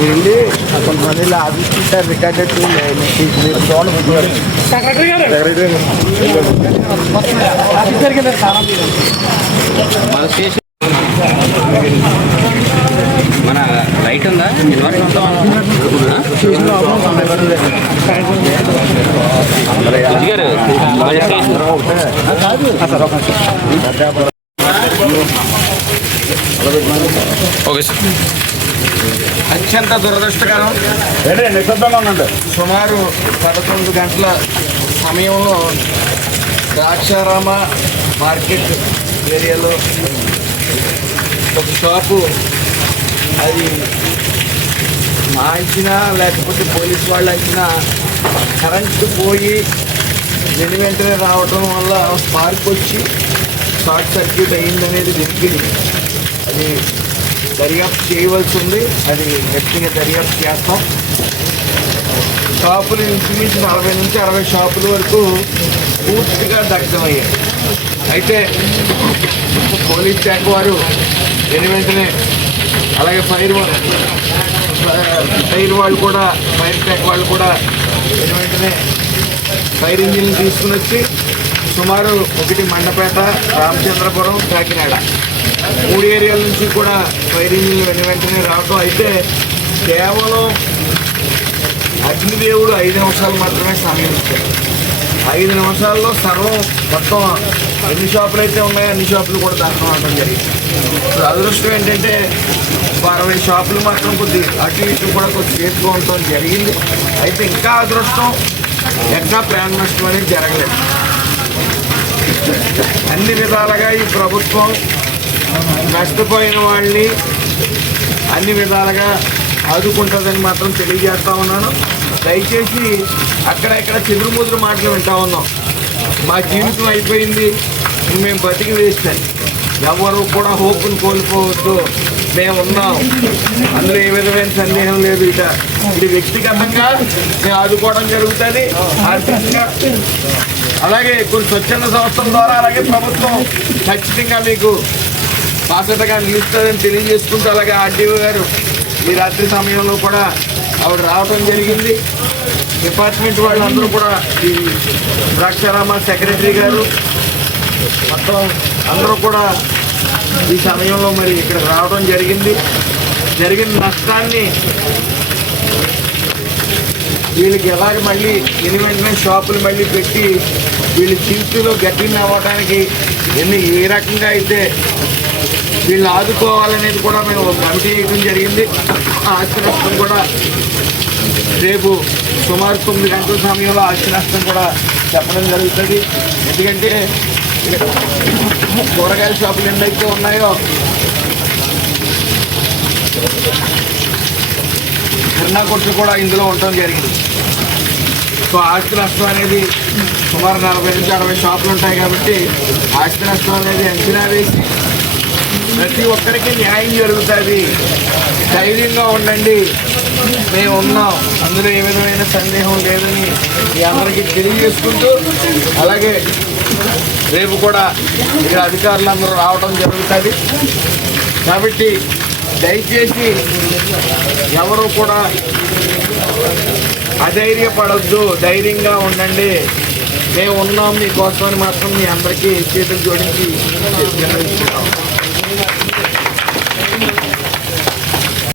వెళ్ళి కొంతమంది office recorded మన లైట్ ఉందా ఓకే సార్. అత్యంత దురదృష్టకరం. సుమారు 11 గంటల సమయంలో ద్రాక్షారామ మార్కెట్ ఏరియాలో ఒక షాపు అది మా అంచనా లేకపోతే పోలీసు వాళ్ళు అంచనా కరెంటు పోయి వెంటనే రావడం వల్ల స్పార్క్ వచ్చి షార్ట్ సర్క్యూట్ అయ్యిందనేది వెతికింది. అది దర్యాప్తు చేయవలసి ఉంది. అది గట్టిగా దర్యాప్తు చేస్తాం. షాపులు ఇంచుమించు 40 నుంచి 60 షాపుల వరకు పూర్తిగా దగ్ధమయ్యాయి. అయితే పోలీస్ శాఖ వారు వెంటనే అలాగే ఫైర్ వాళ్ళు కూడా ఫైర్ శాఖ వాళ్ళు కూడా వెంటనే ఫైర్ ఇంజిన్ తీసుకుని వచ్చి సుమారు 1 మండపేట, రామచంద్రపురం, కాకినాడ 3 ఏరియాల నుంచి కూడా ఫైర్ ఇంజిన్లు వెంటనే రావడం. అయితే కేవలం అగ్నిదేవుడు 5 నిమిషాలు మాత్రమే సమయం ఇచ్చారు. 5 నిమిషాల్లో సర్వం మొత్తం ఎన్ని షాపులు అయితే ఉన్నాయో అన్ని షాపులు కూడా దగ్ధం అవడం జరిగింది. ఇప్పుడు అదృష్టం ఏంటంటే 60 షాపులు మాత్రం కొద్ది అటు ఇటు కూడా కొద్ది చేతిగా ఉండటం జరిగింది. అయితే ఇంకా అదృష్టం ఎక్కడా ప్రాణ నష్టం అనేది జరగలేదు. అన్ని విధాలుగా ఈ ప్రభుత్వం నష్టపోయిన వాళ్ళని అన్ని విధాలుగా ఆదుకుంటుందని మాత్రం తెలియజేస్తా ఉన్నాను. దయచేసి అక్కడ ఇక్కడ చెదురుముదురు మాటలు వింటా ఉన్నాం. మా జీవితం అయిపోయింది, మేము బతికి వేస్తాం, ఎవరు కూడా హోప్ను కోల్పోవద్దు, మేము ఉన్నాం, అందులో ఏ విధమైన సందేహం లేదు. ఇది వ్యక్తిగతంగా మేము ఆదుకోవడం జరుగుతుంది, ఆర్థికంగా అలాగే కొన్ని స్వచ్ఛంద సంస్థల ద్వారా అలాగే ప్రభుత్వం ఖచ్చితంగా మీకు బాధ్యతగా నిలుస్తుందని తెలియజేసుకుంటూ అలాగే ఆర్డీఓ గారు ఈ రాత్రి సమయంలో కూడా ఆవిడ రావడం జరిగింది. డిపార్ట్మెంట్ వాళ్ళందరూ కూడా ఈ ద్రాక్షారామ సెక్రటరీ గారు మొత్తం అందరూ కూడా ఈ సమయంలో మరి ఇక్కడ రావడం జరిగింది. జరిగిన నష్టాన్ని వీళ్ళకి ఎలాగ మళ్ళీ వెంటనే షాపులు మళ్ళీ పెట్టి వీళ్ళ జీవితంలో గట్టిగా అవ్వడానికి ఏ రకంగా అయితే వీళ్ళు ఆదుకోవాలనేది కూడా మేము కమిటీ వేయడం జరిగింది. ఆస్తి నష్టం కూడా రేపు సుమారు 9 గంటల సమయంలో ఆస్తి నష్టం కూడా చెప్పడం జరుగుతుంది. ఎందుకంటే కూరగాయల షాపులు ఎన్నైతే ఉన్నాయో కిరాణా కొట్లు కూడా ఇందులో ఉండటం జరిగింది. సో ఆస్తి నష్టం అనేది సుమారు 40 నుంచి 60 షాపులు ఉంటాయి కాబట్టి ఆస్తి నష్టం అనేది అంచనా వేసి ప్రతి ఒక్కరికి న్యాయం జరుగుతుంది, ధైర్యంగా ఉండండి, మేము ఉన్నాం, అందులో ఏ విధమైన సందేహం లేదని మీ అందరికీ తెలియజేసుకుంటూ అలాగే రేపు కూడా ఇక్కడ అధికారులందరూ రావడం జరుగుతుంది. కాబట్టి దయచేసి ఎవరు కూడా అధైర్యపడద్దు, ధైర్యంగా ఉండండి, మేము ఉన్నాం మీకోసమని మాత్రం మీ అందరికీ చేతులు జోడించి విన్నవిస్తున్నాం.